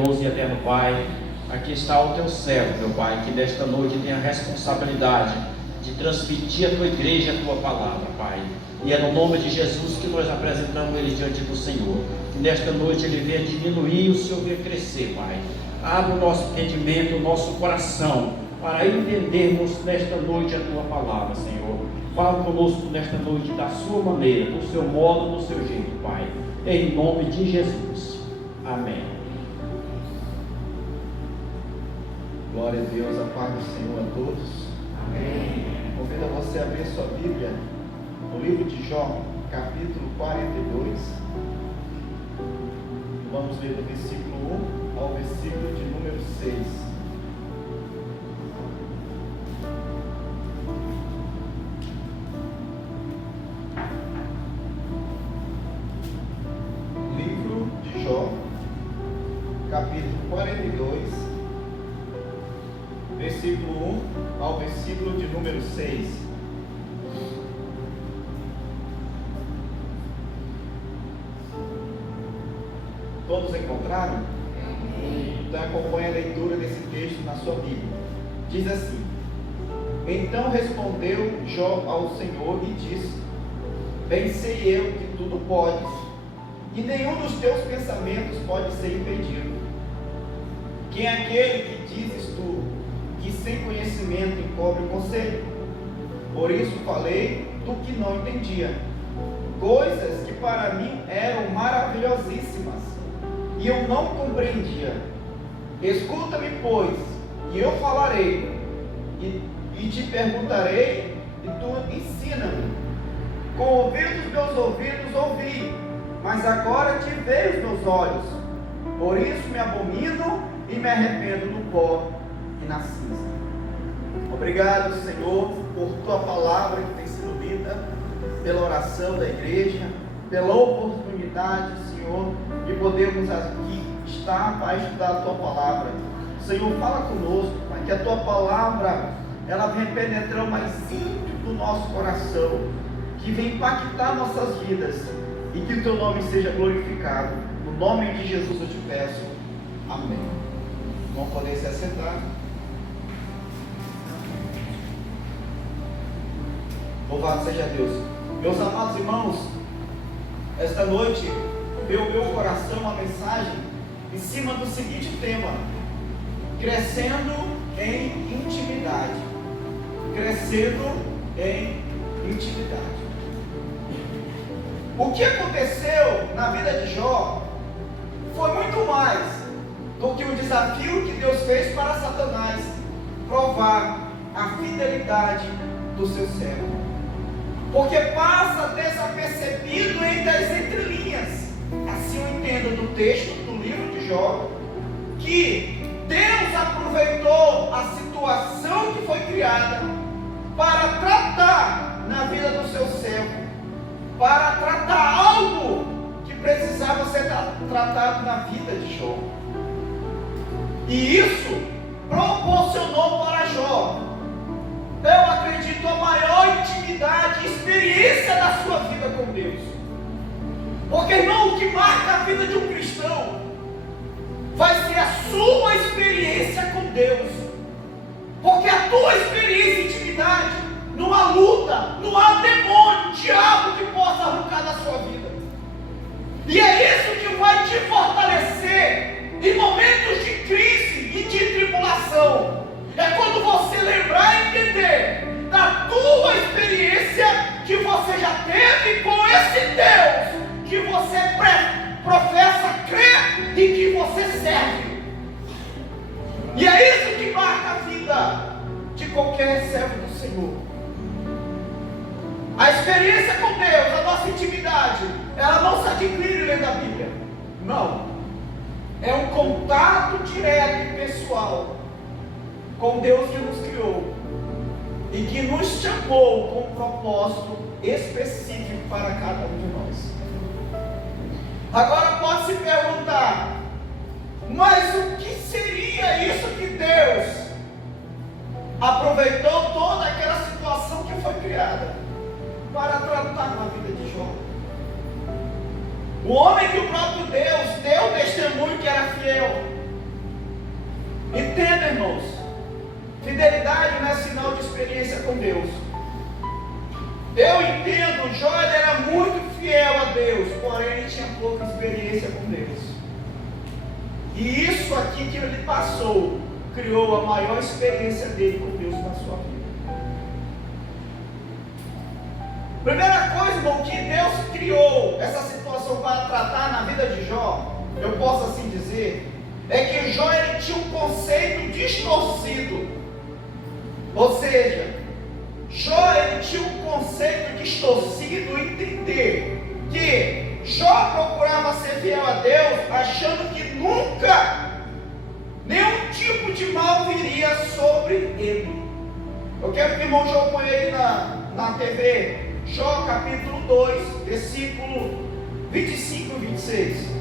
Todo-Poderoso e Eterno Pai, aqui está o teu servo, meu Pai, que desta noite tem a responsabilidade de transmitir à tua igreja a tua palavra, Pai. E é no nome de Jesus que nós apresentamos ele diante do Senhor. Que nesta noite ele venha diminuir e o Senhor venha crescer, Pai. Abra o nosso entendimento, o nosso coração, para entendermos nesta noite a tua palavra, Senhor. Fala conosco nesta noite da sua maneira, do seu modo, do seu jeito, Pai. Em nome de Jesus. Amém. Glória a Deus, a paz do Senhor a todos. Amém. Convido a você a abrir sua Bíblia no livro de Jó, capítulo 42. Vamos ler do versículo 1 ao versículo de número 6. Livro de Jó, capítulo 42, versículo 1 ao versículo de número 6. Todos encontraram? Então acompanhe a leitura desse texto na sua Bíblia. Diz assim: Então respondeu Jó ao Senhor e disse: Bem sei eu que tudo podes, e nenhum dos teus pensamentos pode ser impedido. Quem é aquele que dizes tu, que sem conhecimento encobre o conselho? Por isso falei do que não entendia, coisas que para mim eram maravilhosíssimas, e eu não compreendia. Escuta-me, pois, e eu falarei, e te perguntarei, e tu ensina-me. Com ouvidos meus ouvidos ouvi, mas agora te vejo os meus olhos. Por isso me abomino e me arrependo no pó e na cinza. Obrigado, Senhor, por tua palavra que tem sido lida, pela oração da igreja, pela oportunidade, Senhor, de podermos aqui estar para estudar a tua palavra. Senhor, fala conosco, Pai, que a tua palavra ela vem penetrar o mais íntimo do nosso coração, que vem impactar nossas vidas, e que o teu nome seja glorificado. No nome de Jesus eu te peço. Amém. Vamos poder se assentar. Louvado seja Deus. Meus amados irmãos, esta noite veio ao meu coração uma mensagem em cima do seguinte tema: crescendo em intimidade. Crescendo em intimidade. O que aconteceu na vida de Jó foi muito mais do que o desafio que Deus fez para Satanás provar a fidelidade do seu servo. Porque passa desapercebido entre as entrelinhas, assim eu entendo do texto do livro de Jó, que Deus aproveitou a situação que foi criada para tratar na vida do seu servo, para tratar algo que precisava ser tratado na vida de Jó. E isso proporcionou para Jó, eu acredito, a maior intimidade e experiência da sua vida com Deus. Porque, irmão, o que marca a vida de um cristão vai ser a sua experiência com Deus. Porque a tua experiência e intimidade, não há luta, não há demônio, diabo que possa arrancar da sua vida. E é isso que vai te fortalecer em momentos de crise e de tribulação. É quando você lembrar e entender da tua experiência que você já teve com esse Deus que você professa crer e que você serve. E é isso que marca a vida de qualquer servo do Senhor. A experiência com Deus, a nossa intimidade, ela não se adquire lendo a Bíblia. Não. É um contato direto e pessoal com Deus que nos criou e que nos chamou com um propósito específico para cada um de nós. Agora pode se perguntar, mas o que seria isso que Deus aproveitou toda aquela situação que foi criada para tratar na vida de Jó? O homem que o próprio Deus deu testemunho que era fiel, Entenda, irmãos, fidelidade não é sinal de experiência com Deus. Eu entendo, Jó era muito fiel a Deus, porém ele tinha pouca experiência com Deus. E isso aqui que ele passou, criou a maior experiência dele com Deus na sua vida. Primeira coisa, irmão, que Deus criou essa situação para tratar na vida de Jó, eu posso assim dizer, é que Jó ele tinha um conceito distorcido. Ou seja, Jó ele tinha um conceito distorcido, entender que Jó procurava ser fiel a Deus, achando que nunca nenhum tipo de mal viria sobre ele. Eu quero que o irmão Jó ponha aí na TV, Jó capítulo 2, versículo 25 e 26.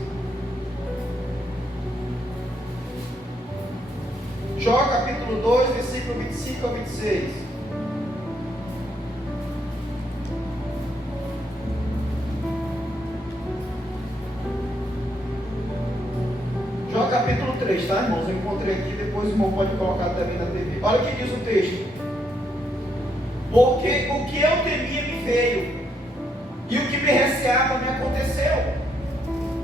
Jó capítulo 2, versículo 25 a 26. Jó capítulo 3, tá, irmãos? Eu encontrei aqui, depois o irmão pode colocar também na TV. Olha o que diz o texto. Porque o que eu temia me veio, e o que me receava me aconteceu.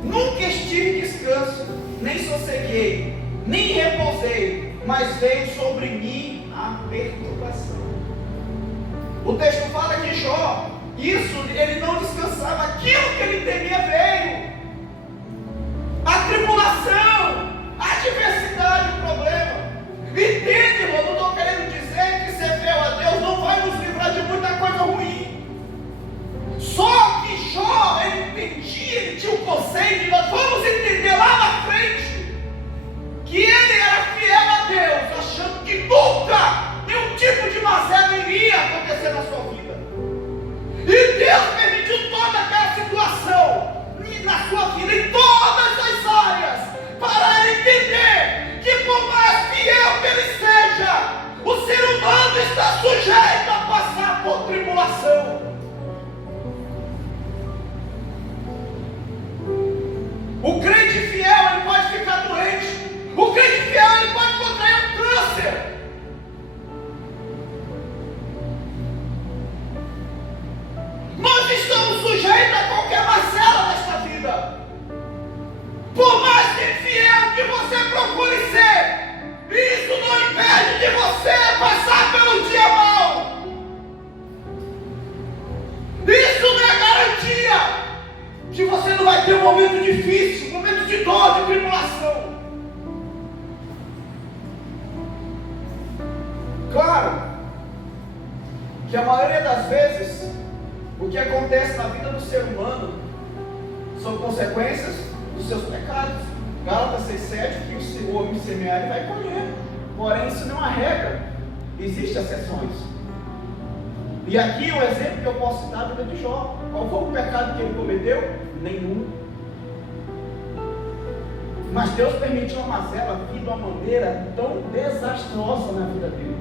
Nunca estive descanso, nem sosseguei, nem repousei, mas veio sobre mim a perturbação. O texto fala que Jó, ele não descansava, aquilo que ele temia veio. A tribulação, a adversidade, o problema. Entende, irmão? Não estou querendo dizer que ser fiel a Deus não vai nos livrar de muita coisa ruim. Só que Jó, ele entendia, ele tinha um conceito, e nós vamos entender lá na frente, que ele era fiel a Deus, achando que nunca nenhum tipo de mazela iria acontecer na sua vida. E Deus permitiu toda aquela situação na sua vida, em todas as áreas, para ele entender que por mais fiel que ele seja, o ser humano está sujeito a passar por tribulação. O crente fiel, ele pode ficar doente. O crente fiel, ele pode contrair um câncer. Nós estamos sujeitos a qualquer macela desta vida. Por mais que fiel que você procure ser, isso não impede de você passar pelo dia mau. Isso não é garantia que você não vai ter um momento difícil, um momento de dor, de tribulação. Claro que a maioria das vezes o que acontece na vida do ser humano são consequências dos seus pecados. Gálatas 6,7, que o homem semear ele vai colher. Porém, isso não é uma regra. Existem exceções. E aqui o exemplo que eu posso citar é a vida de Jó. Qual foi o pecado que ele cometeu? Nenhum. Mas Deus permitiu uma mazela vir de uma maneira tão desastrosa na vida dele,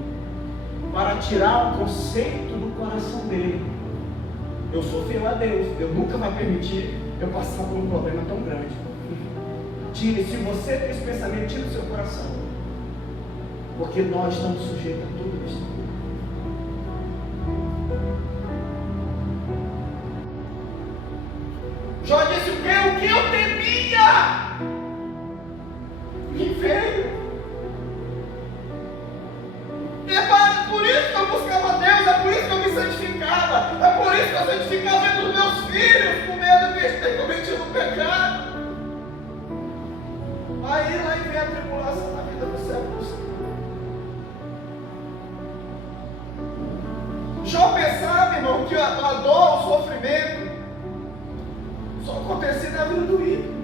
para tirar um conceito do coração dele. Eu sou fiel a Deus, Deus nunca vai permitir eu passar por um problema tão grande. Tire, se você tem esse pensamento, tire do seu coração, porque nós estamos sujeitos a tudo isso. Jó disse o quê? O que eu temia me veio. É por isso que eu buscava Deus, é por isso que eu me santificava, é por isso que eu santificava os meus filhos, com medo de ter cometido um pecado. Aí lá vem a tribulação na vida do século. Jó pensava, irmão, que a dor, o sofrimento só acontecia na vida do ímpio.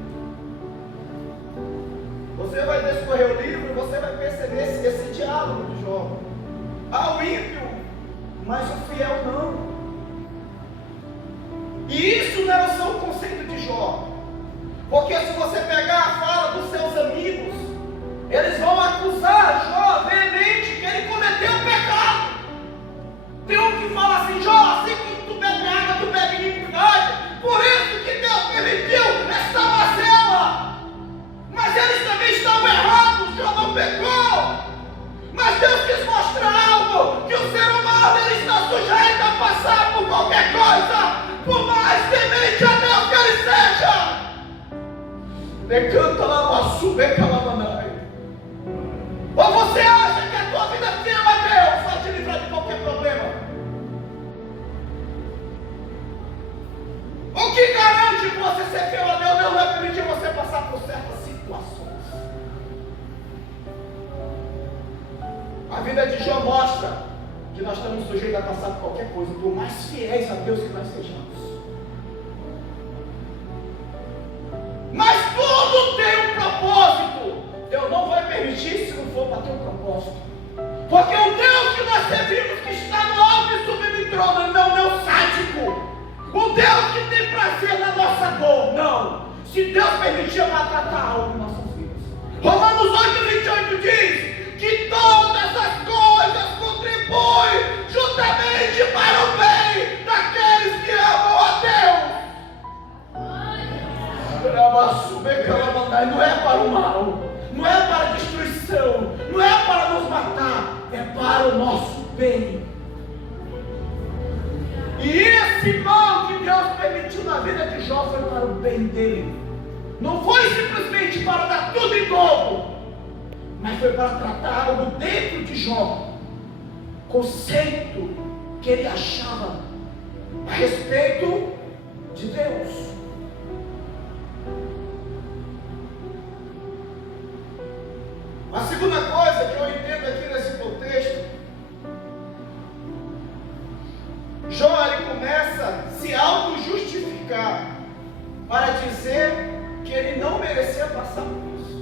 Você vai descorrer o livro e você vai perceber esse diálogo de Jó. Ao ímpio, mas o fiel não. E isso não era só o conceito de Jó. Porque se você pegar a fala dos seus amigos, eles vão acusar Jó veemente que ele cometeu um pecado. Tem um que fala assim: Jó, assim que tu bebe água, tu bebe iniquidade, por isso que Deus permitiu esta mazela. Mas eles também estavam errados, Jó não pecou. sujeito a passar por qualquer coisa, por mais temente a Deus que ele seja. Decanta lá, maçu, becalamanai. Ou você acha que a tua vida fiel a Deus vai te livrar de qualquer problema? O que garante que você ser fiel a Deus não vai permitir você passar por certas situações? A vida de Jó mostra que nós estamos sujeitos a passar por qualquer coisa, por mais fiéis a Deus que nós sejamos. Mas tudo tem um propósito. Deus não vai permitir se não for para ter um propósito. Porque o Deus que nós servimos, que está no alto e sublime trono, ele não é o meu sádico. O Deus que tem prazer na nossa dor. Não. Se Deus permitir, vai tratar algo em nossas vidas. Romanos 8:28 diz que todas as coisas contribuem juntamente para o bem daqueles que amam a Deus. Não é para o mal, não é para a destruição, não é para nos matar, é para o nosso bem. E esse mal que Deus permitiu na vida de Jó foi para o bem dele. Não foi simplesmente para dar tudo em dobro, mas foi para tratar algo dentro de Jó, conceito que ele achava a respeito de Deus. A segunda coisa que eu entendo aqui nesse contexto, Jó ele começa a se auto-justificar para dizer que ele não merecia passar por isso.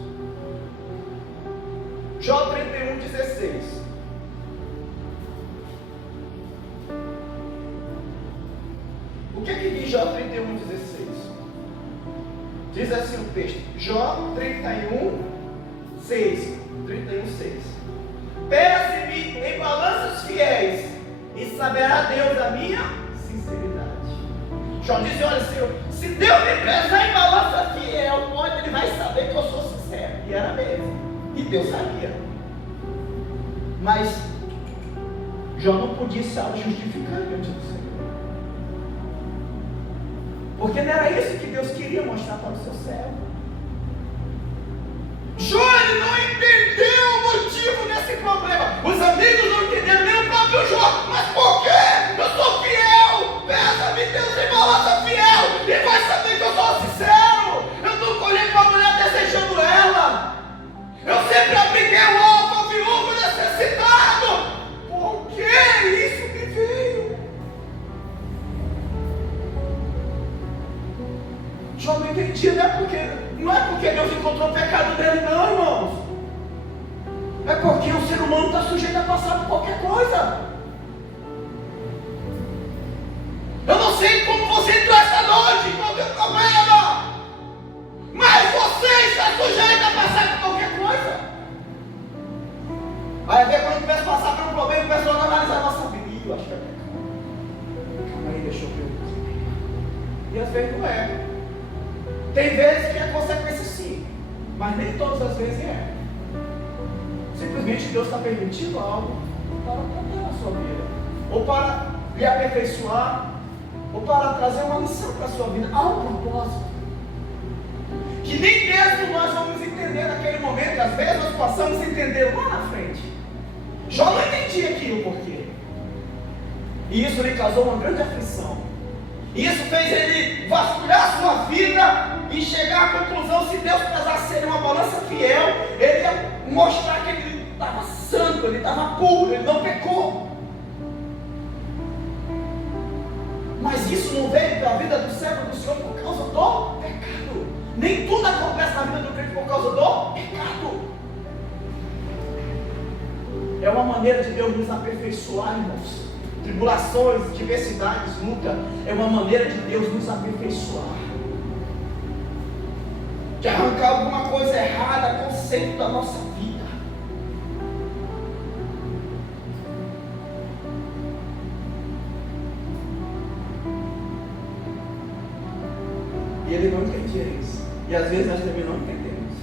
Jó 31:16. O que diz Jó 31:16? Diz assim o texto, Jó 31:6. Pese-me em balanças fiéis, e saberá Deus a minha sinceridade. Jó diz, olha Senhor, se Deus me pesar em balança fiel, ele vai saber que eu sou sincero. E era mesmo. E Deus sabia. Mas Jó não podia se justificar diante do Senhor. Porque não era isso que Deus queria mostrar para o seu servo. Jó ele não entendeu o motivo desse problema. Os amigos não entenderam, nem o próprio Jó. Mas por quê? Eu sou fiel. Pesa-me Deus em balança fiel. E vai saber que eu sou sincero. Eu nunca olhei para a mulher desejando ela. Eu sempre abriguei o órfão, viúvo, necessitado. Por que isso me veio? Jó não entendia, não é porque Deus encontrou o pecado dele, não, irmãos. É porque o ser humano está sujeito a passar por qualquer coisa. Eu não sei como você entrou esta noite, qual é o teu problema, mas você está sujeito a passar por qualquer coisa. Aí ver quando começa a passar por um problema, começa a analisar a nossa vida. Ih, eu acho que é pecado. Calma aí, deixa eu ver. E às vezes não é. Tem vezes que é consequência sim, mas nem todas as vezes é. Simplesmente Deus está permitindo algo para tratar na sua vida, ou para lhe aperfeiçoar, ou para trazer uma lição para a sua vida. Há um propósito que nem mesmo nós vamos entender naquele momento. Às vezes nós passamos a entender lá na frente. Jó não entendia aquilo porquê, e isso lhe causou uma grande aflição. Isso fez ele vasculhar a sua vida e chegar à conclusão: se Deus pesasse ser uma balança fiel, ele ia mostrar que ele estava santo, ele estava puro, ele não pecou. Mas isso não veio para a vida do servo do Senhor por causa do pecado. Nem tudo acontece na vida do crente por causa do pecado. É uma maneira de Deus nos aperfeiçoar, irmãos. Tribulações, diversidades, luta, é uma maneira de Deus nos aperfeiçoar, de arrancar alguma coisa errada, conceito da nossa vida. E ele não entendia isso. E às vezes nós também não entendemos,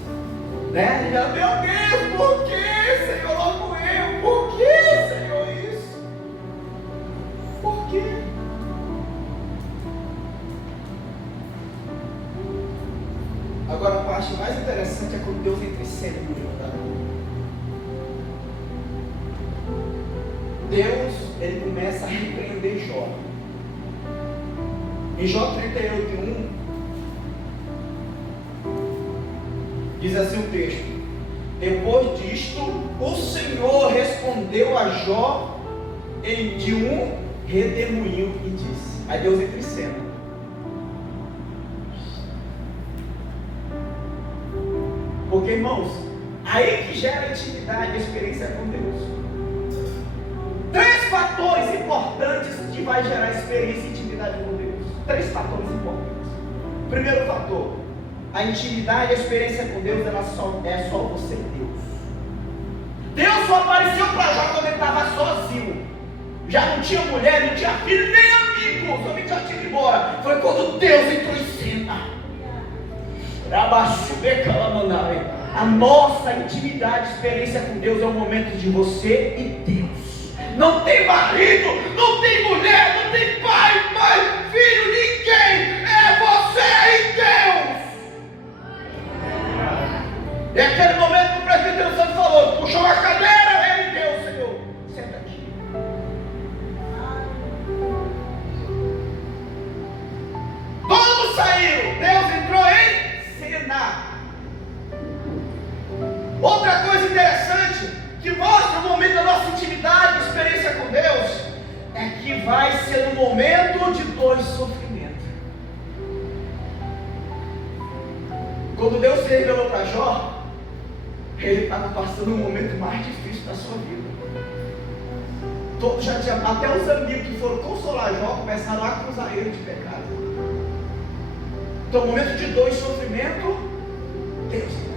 né? Já, meu Deus, por que, Senhor, logo eu? Por que, Senhor, isso? sempre me ajudará. Deus, ele começa a repreender Jó. Em Jó 38:1, diz assim o texto: depois disto, o Senhor respondeu a Jó de um redemoinho e disse. Aí Deus entra em cena. Porque, irmãos, aí que gera intimidade e experiência com Deus. 3 fatores importantes que vai gerar experiência e intimidade com Deus. 3 fatores importantes. Primeiro fator: a intimidade e a experiência com Deus, ela é só você e Deus. Deus só apareceu para Jó quando ele estava sozinho. Já não tinha mulher, não tinha filho, nem amigo. Somente já tinha ido embora. Foi quando Deus entrou em cena. A nossa intimidade, experiência com Deus é o momento de você e Deus. Não tem marido, não tem mulher, não tem pai, mãe, filho, ninguém. É você e Deus. É aquele momento que o presbítero Santo falou: puxou a cadeira, ele e Deus, Senhor. Senta aqui. Todos saíram, Deus entrou em cena. Outra coisa interessante que mostra o momento da nossa intimidade, experiência com Deus, é que vai ser no momento de dor e sofrimento. Quando Deus se revelou para Jó, ele estava passando um momento mais difícil da sua vida. Todos já tinham, até os amigos que foram consolar Jó começaram a acusar ele de pecado. Então, no momento de dor e sofrimento, Deus começa.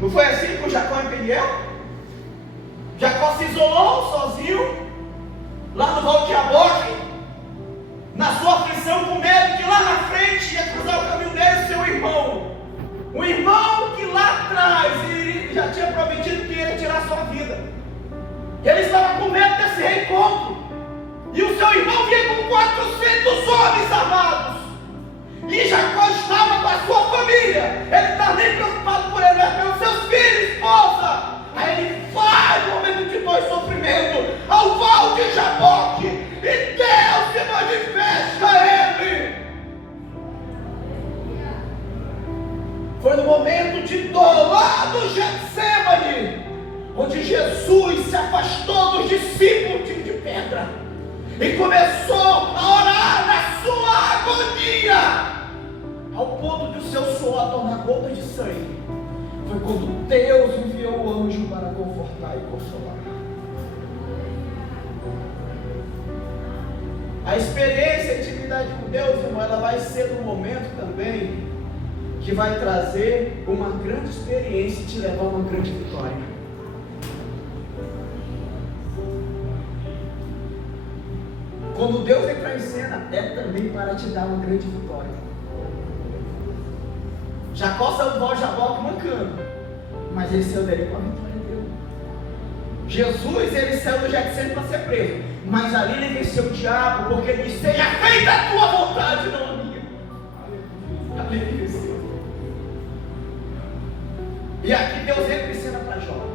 Não foi assim com Jacó e Peniel? Jacó se isolou sozinho, lá no Val de Jaboque, na sua aflição, com medo que lá na frente ia cruzar o caminho dele o seu irmão. Um irmão que lá atrás ele já tinha prometido que ia tirar sua vida. Ele estava com medo desse reencontro. E o seu irmão vinha com 400 homens armados. E Jacó estava com a sua família. Ele não estava nem preocupado por ele, mas pelos seus filhos, esposa. Aí ele vai no momento de dor e sofrimento ao Val de Jaboque, e Deus se manifesta a ele. Foi no momento de dor lá no Getsêmani, onde Jesus se afastou dos discípulos de pedra e começou a orar na sua agonia, ao ponto de o seu suor tornar gota de sangue. Foi quando Deus enviou o anjo para confortar e consolar. A experiência e a intimidade com Deus, irmão, ela vai ser no momento também que vai trazer uma grande experiência e te levar a uma grande vitória. Quando Deus entrar em cena, é também para te dar uma grande vitória. Jacó saiu do Val de Jaboque mancando, mas ele saiu dele com a vitória dele. Jesus, ele saiu do Getsêmani para ser preso, mas ali ele venceu o diabo, porque ele disse: seja feita a tua vontade, não a minha. Ali ele venceu. E aqui Deus entra em cena para Jó.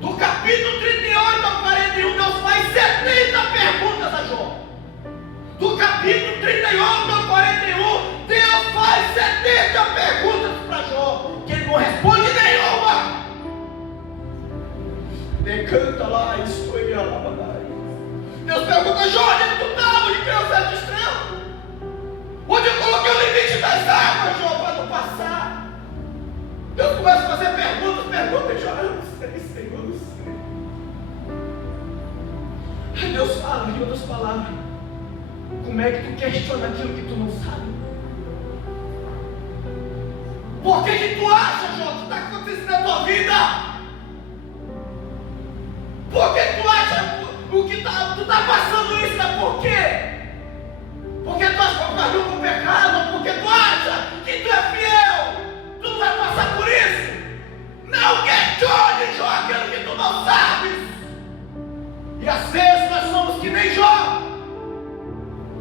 Do capítulo 38 ao 41, Deus faz 70 perguntas a Jó. Do capítulo 38 ao 41, Deus faz 70 perguntas para Jó, que ele não responde nenhuma. Decanta lá, estou em Alabadai. Deus pergunta: Jó, onde tu estava? Onde criou 7 estrelas? Onde eu coloquei o limite das águas, Jó, para não passar? Deus começa a fazer perguntas, Jó, eu não sei, Senhor, eu não sei. Aí Deus fala, em outras palavras: como é que tu questiona aquilo que tu não sabe? Por que tu acha, Jó, que está acontecendo na tua vida? Por que tu acha o que tu está passando isso? Né? Por quê? Porque tu acha que vai com o pecado? Porque tu acha que tu é fiel? Tu não vai passar por isso? Não questione, Jó, aquilo que tu não sabes. E às vezes nós somos que nem Jó.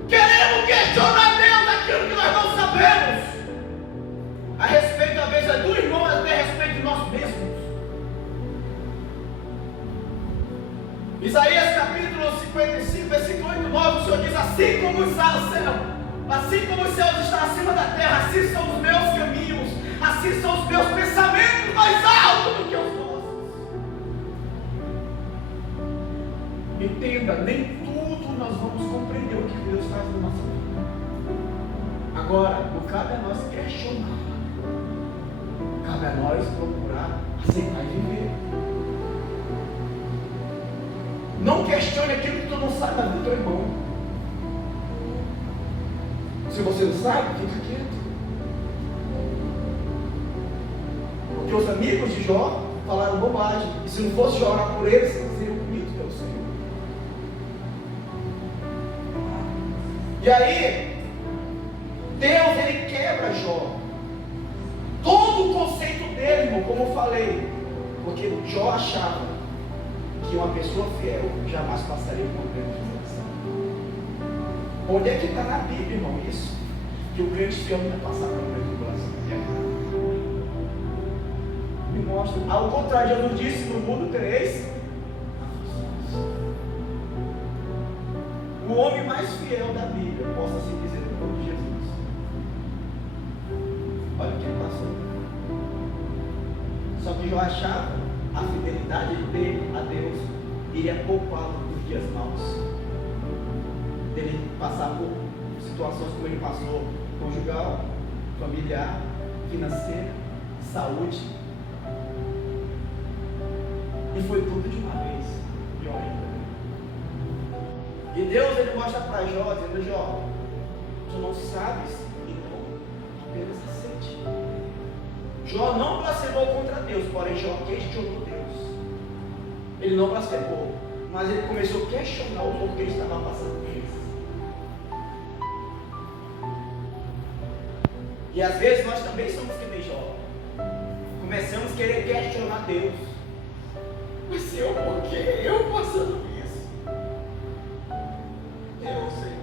Queremos questionar Deus aquilo que nós não sabemos. 55, versículo 8 e 9, o Senhor diz: assim como os céus estão acima da terra, assim são os meus caminhos, assim são os meus pensamentos mais altos do que os vossos. Entenda, nem tudo nós vamos compreender o que Deus faz na nossa vida. Agora, não cabe a nós questionar, cabe a nós procurar aceitar e viver. Não questione aquilo que tu não sabe da vida do teu irmão. Se você não sabe, fica quieto. Porque os amigos de Jó falaram bobagem. E se não fosse Jó orar por eles, seriam comidos pelo Senhor. E aí, Deus, ele quebra Jó. Todo o conceito dele, irmão, como eu falei. Porque Jó achava que uma pessoa fiel jamais passaria por uma grande tribulação. Onde é que está na Bíblia, irmão, isso? Que o crente fiel não vai passar por uma grande tribulação. Me mostra. Ao contrário, Jesus disse: no mundo tereis aflições. O homem mais fiel da Bíblia, possa se dizer no nome de Jesus. Olha o que ele passou. Só que Jó achava a fidelidade dele a Deus iria poupá-lo dos dias maus, dele passar por situações como ele passou, conjugal, familiar, financeira, saúde, e foi tudo de uma vez, pior ainda. E Deus, ele mostra para Jó, dizendo: Jó, tu não sabes, então apenas aceite. Jó não blasfemou contra Deus, porém Jó questionou Deus. Ele não blasfemou, mas ele começou a questionar o porquê ele estava passando por isso. E às vezes nós também somos que nem Jó. Começamos a querer questionar Deus. Mas Senhor, por que eu passando isso? Eu sei.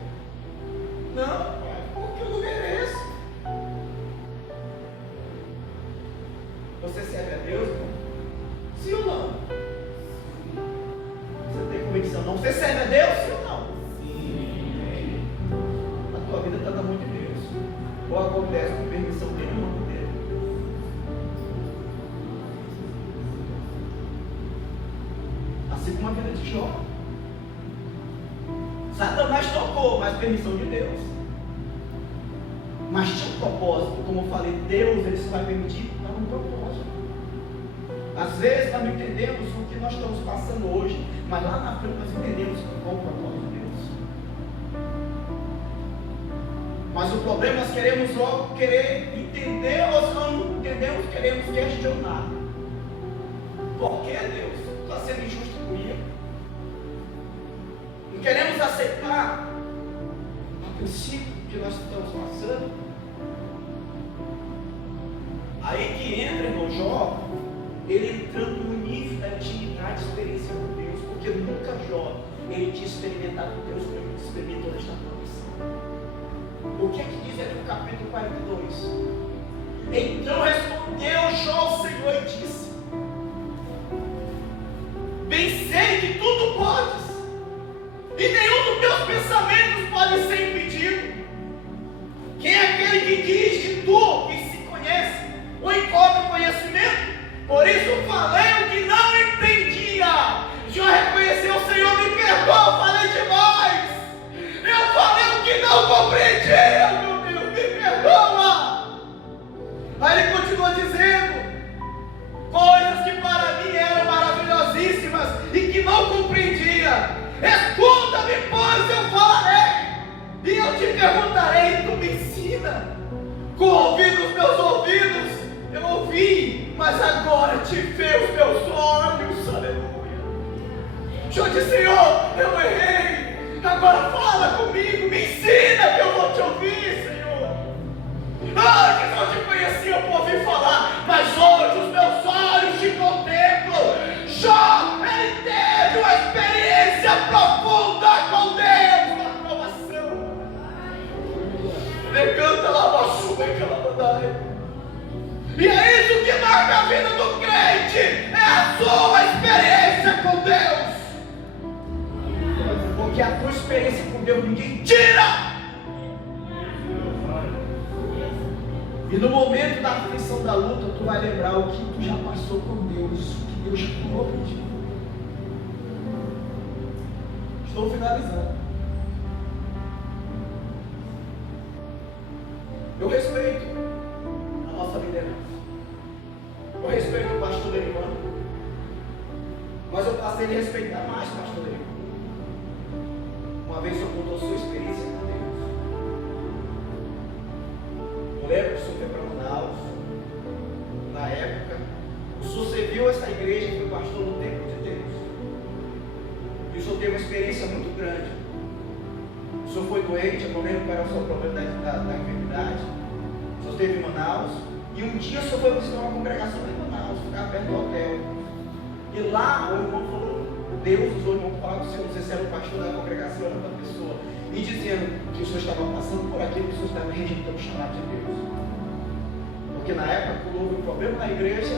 Não, Pai, porque eu não mereço. Você serve a Deus, irmão? Sim ou não? Você tem convicção? Não? Você serve a Deus? Sim ou não? Sim. A tua vida está na mão de Deus. Ou acontece com permissão dele ou não dele. Assim como a vida de Jó. Satanás tocou, mas permissão de Deus. Mas tinha um propósito. Como eu falei, Deus, ele só vai permitir para um propósito. Às vezes nós não entendemos o que nós estamos passando hoje, mas lá na frente nós entendemos qual é o propósito de Deus. Mas o problema é nós queremos logo querer entender, nós não entendemos, queremos questionar. Por que Deus está sendo injusto comigo? Não queremos aceitar o princípio que nós estamos passando. Aí que entra, irmão Jó, ele entrando no nível da intimidade, experiência com Deus, porque nunca Jó, ele tinha experimentado com Deus, como ele experimentou nesta condição. O que é que diz aqui no capítulo 42? Então respondeu Jó ao Senhor e disse: bem sei que tudo podes, e nenhum dos teus pensamentos pode ser impedido. Quem é aquele que diz que tu, que se conhece, ou encobre o conhecimento? Por isso falei o que não entendia. Jó reconheceu: Senhor, me perdoa, falei demais. Eu falei o que não compreendia, meu Deus, me perdoa. Aí ele continua dizendo coisas que para mim eram maravilhosíssimas e que não compreendia. Escuta-me, pois eu falarei, e eu te perguntarei, e tu me ensina. Com o ouvido dos meus ouvidos eu ouvi, mas agora te vê os meus olhos. Aleluia. Jó disse: Senhor, eu errei, agora fala comigo, me ensina que eu vou te ouvir, Senhor. Antes eu te conhecia por ouvir falar, mas hoje os meus olhos te contemplam. Jó, ele teve uma experiência profunda com Deus na provação. Ele canta lá, machuca aquela bandaia. E é isso que marca a vida do crente, é a sua experiência com Deus. Porque a tua experiência com Deus ninguém tira. E no momento da aflição, da luta, tu vai lembrar o que tu já passou com Deus, o que Deus já falou para ti. Estou finalizando. Eu respeito a nossa liderança. Eu respeito o pastor Derivan. Mas eu passei a respeitar mais o pastor Derivan. Uma vez eu contou a sua experiência com Deus. Eu lembro que o senhor foi para Manaus. Na época, o senhor serviu essa igreja e foi pastor no templo de Deus. E o senhor teve uma experiência muito grande. O senhor foi doente, eu não lembro qual era o seu problema da enfermidade. O senhor esteve em Manaus. E um dia o senhor foi visitar uma congregação em Manaus, ficava perto do hotel. E lá o irmão falou, Deus usou o irmão para falar com o senhor, não sei se era o pastor da congregação, era outra pessoa. E dizendo que o senhor estava passando por aquilo, que o senhor estava rejeitando o chamado de Deus. Porque na época houve um problema na igreja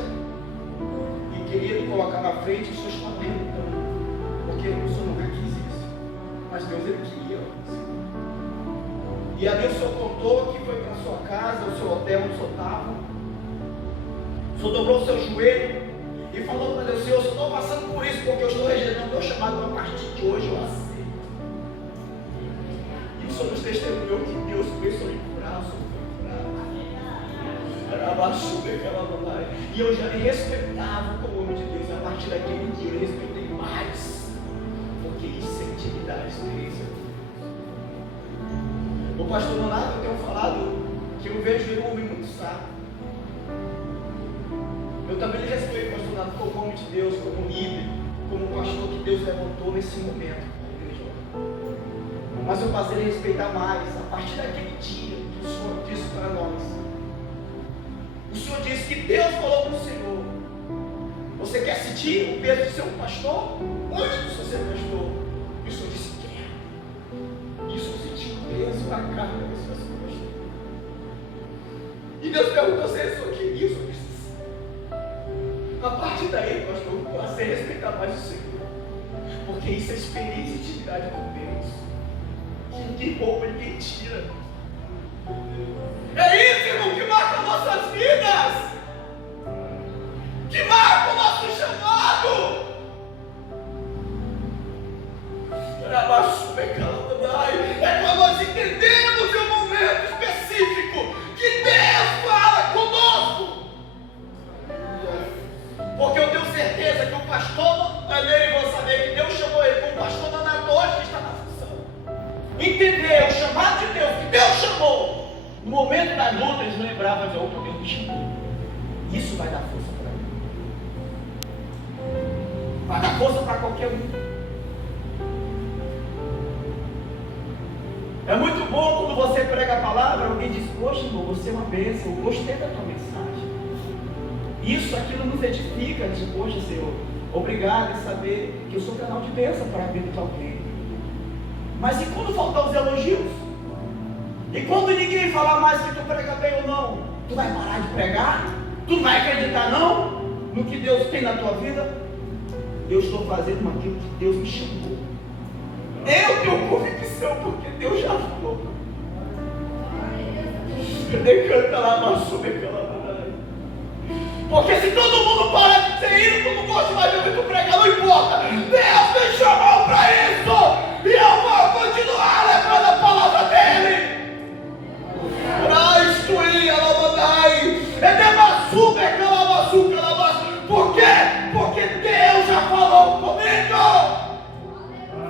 e queria me colocar na frente, o senhor estava rejeitando. Porque o senhor nunca quis isso. Mas Deus ele queria. E ali o senhor contou que foi para a sua casa, o seu hotel onde o senhor estava. O senhor dobrou o seu joelho e falou para Deus: Senhor, eu estou passando por isso porque eu estou rejeitando o meu chamado, a partir de hoje eu aceito. E o senhor nos testemunhou que Deus começou a me curar, o senhor foi curado. E eu já me respeitava como homem de Deus. E a partir daquele dia eu respeitei mais. Porque isso é intimidade, experiência. O pastor Donato, eu tenho falado que eu vejo ele um homem muito sábio. Eu também lhe respeito, pastor Donato, como homem de Deus, como líder, como pastor que Deus levantou nesse momento. Mas eu passei a respeitar mais a partir daquele dia que o Senhor disse para nós. O Senhor disse que Deus falou para o Senhor: você quer sentir o peso de ser um pastor? Antes de você ser pastor. E o Senhor disse: quero. E o Senhor sentiu o peso na carne das pessoas. E Deus perguntou se ele só queria, o Senhor disse: a partir daí, pastor, eu passei a respeitar mais o Senhor. Porque isso é experiência de intimidade com Deus. Que ninguém rouba, ninguém tira. É isso, irmão, que marca nossas vidas. Que marca o nosso chamado. É quando nós entendemos em um momento específico que Deus fala conosco. Porque eu tenho certeza que o pastor Daniel vai saber que Deus chamou ele como pastor Donato, que está na função. Entender o chamado de Deus, que Deus chamou. No momento da luta, eles lembravam de outro Deus me chamou. Isso vai dar força para mim. Vai dar força para qualquer um. É muito bom quando você prega a palavra, alguém diz: poxa, irmão, você é uma bênção, eu gostei da tua mensagem. Isso, aquilo nos edifica, de poxa, Senhor, obrigado em saber que eu sou canal de bênção para a vida de alguém. Mas e quando faltar os elogios? E quando ninguém falar mais que tu prega bem ou não, tu vai parar de pregar? Tu não vai acreditar não no que Deus tem na tua vida? Eu estou fazendo aquilo que Deus me chamou. Eu tenho convicção porque Deus já falou. Porque se todo mundo para de ser isso, tu não gosta mais de ouvir tu pregar, não importa. Deus me chamou para isso. E eu vou continuar levando a palavra dele. Por quê? Porque Deus já falou comigo.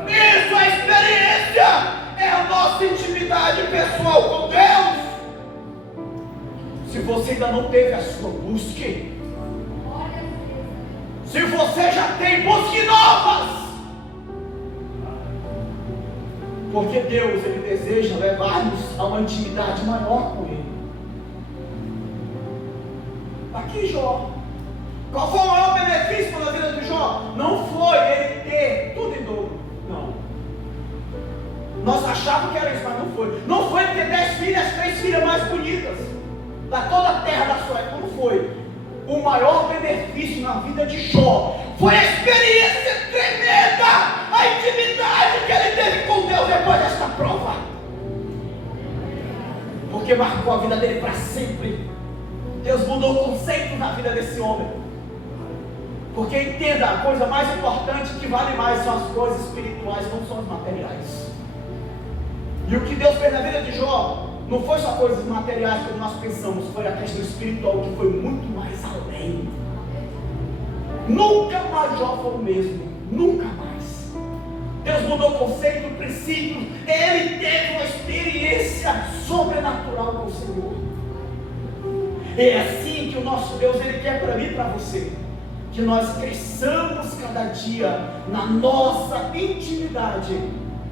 Isso é experiência. É a nossa intimidade pessoal com Deus. Se você ainda não teve a sua, busque. Se você já tem, busque novas. Porque Deus, Ele deseja levar-nos a uma intimidade maior com Ele. Aqui Jó, qual foi o maior benefício para a vida de Jó? Não foi ele ter tudo em dobro. Não. Nós achávamos que era isso, mas não foi. Não foi ele ter 10 filhas, 3 filhas mais bonitas da toda a terra da sua época. Não foi. O maior benefício na vida de Jó foi a experiência tremenda, a intimidade que ele teve com Deus depois desta prova, porque marcou a vida dele para sempre. Deus mudou o conceito na vida desse homem. Porque entenda, a coisa mais importante que vale mais são as coisas espirituais, não são as materiais. E o que Deus fez na vida de Jó não foi só coisas materiais como nós pensamos, foi a questão espiritual que foi muito mais além. Nunca mais Jó foi o mesmo, nunca mais. Deus mudou o conceito, o princípio. Ele teve uma experiência sobrenatural com o Senhor. É assim que o nosso Deus, ele quer para mim e para você, que nós cresçamos cada dia na nossa intimidade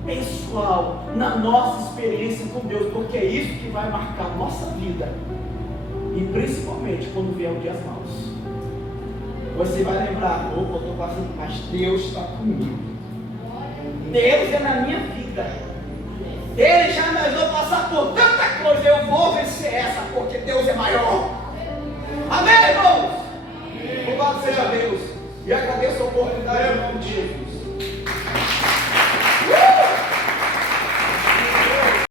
pessoal, na nossa experiência com Deus, porque é isso que vai marcar a nossa vida, e principalmente quando vier o dias maus. Você vai lembrar: opa, eu estou passando, mas Deus está comigo. Deus é na minha vida. Ele já me ajudou a passar por tanta coisa. Eu vou vencer essa, porque Deus é maior.